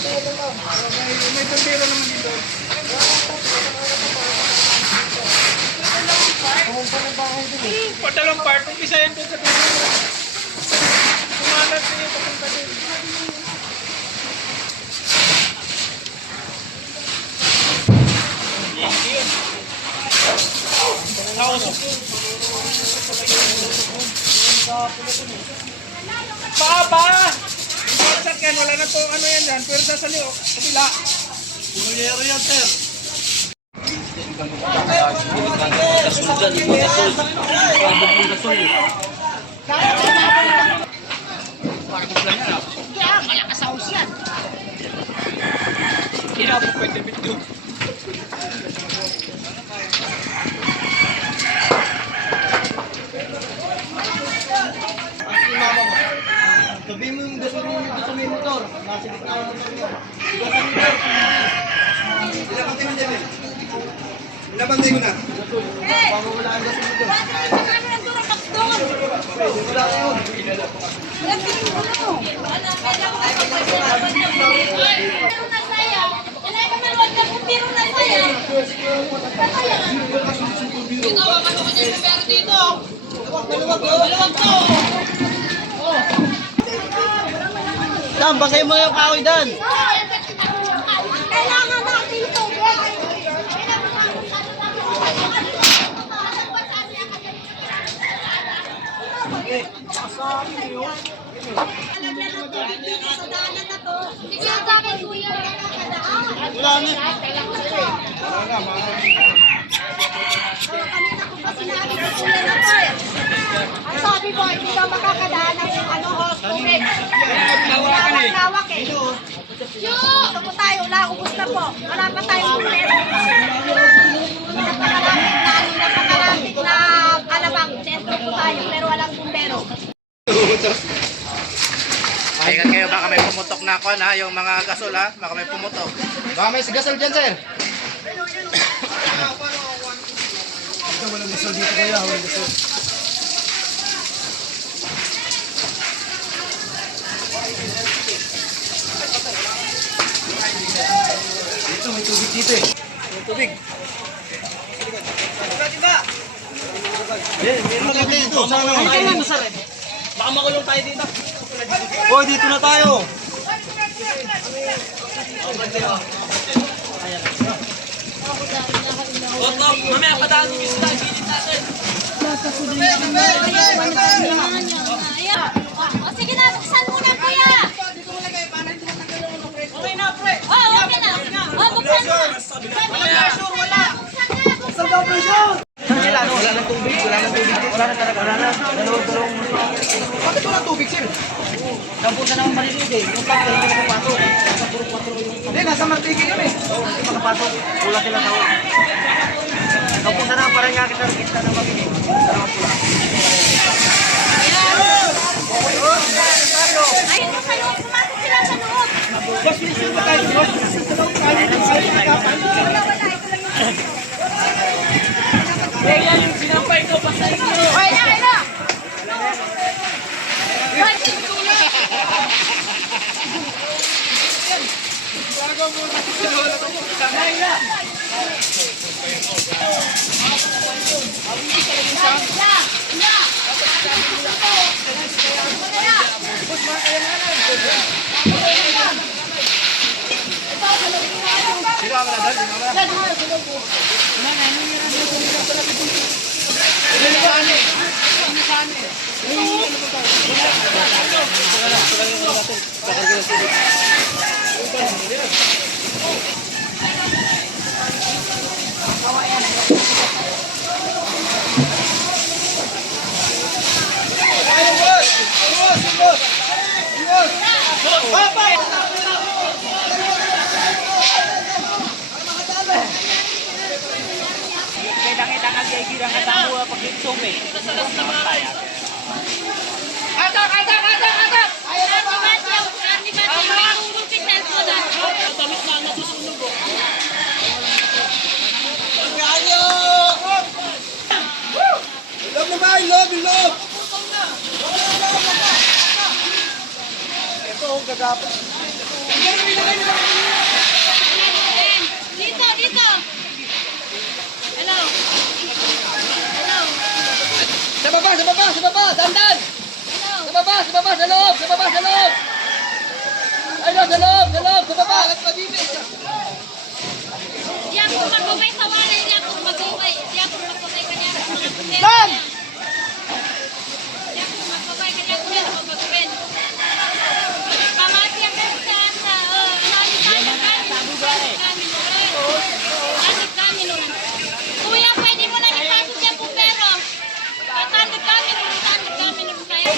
May tundero naman dito. Padalawang part, umpisa yan doon sa tundero. Kumalat niya papunta din. Nausok yun. Papa! Sakyan, wala na to, ano yan dyan, pero sa liyo, kabila. Pumiyero yan, sir. Kasul dyan, ito kasul. Kabog mo kasul. Kabog lang yan, kaya, malakas house yan. Kaya po pwede bito. Sabi mo yung gasolina dito sa may motor. Nasilip na yung motor nyo. Gasolina. Ilabantay mo dyan eh. Ilabantay ko na. Bago wala ang gasolina doon. Kami nandun ang doon. Wala na yun. Wala pinulo. Pero na saya. Kaya ka maluwag na kung pero na saya. Ikaw, ano ka dyan yung pero dito? Maluwag to. Sam, basahin mo yung kahoy doon. Kailangan natin ito. Wala na. Ang sabi ko, hindi daw makakadaan ng tubig. Lawak eh. Ito po tayo, ubos na po. Wala pa tayong bumbero. Napakalapit na Alabang. Sentro po tayo, pero walang bumbero. Ingat kayo, baka may pumutok na ako na yung mga gasol ha, baka may pumutok. Baka may gasol dyan, sir. Walang gasol dito kaya, walang gasol. Dito, may tubig dito eh. May tubig. Meron na dito. Baka makulong tayo dito. Oh, dito na tayo. Mamaya padaan yung isda, gilid natin. O sige na, buksan muna kuya. Okay na, pre. Okay na. Buksan mo. Buksan na. Wala nang tubig, wala nang tubig. Wala na talaga, wala na. Dalawang dalawang. Bakit walang tubig, sir? Napunta naman malilig eh. Yung pangkal, hindi makapasok. Hindi, nasa Martiki yun eh. Hindi makapasok. Wala sila tawag. Napunta naman parang nga kita na mabili. Dalawang pula. Ayun mo sa loob. Pumasok sila sa loob. Boss, minsan ba tayo? Boss, minsan sa loob tayo. Wala. Ito lang yung... Kaya yung sinampay ko, basahin nyo. Ay na. Love na ba? Love. Ito, gagapon. sa loob, sa baba, sa loob. Ay, no, sa loob, sa baba. Diyan po magubay sa walay, diyan po magubay. Diyan po magubay ka niya. Lan! Diyan po magubay ka niya. Diyan po magubay. Pamati ang sa Kuya, pwede mo lang ipasok dyan po pero tatandog kami nung tayo.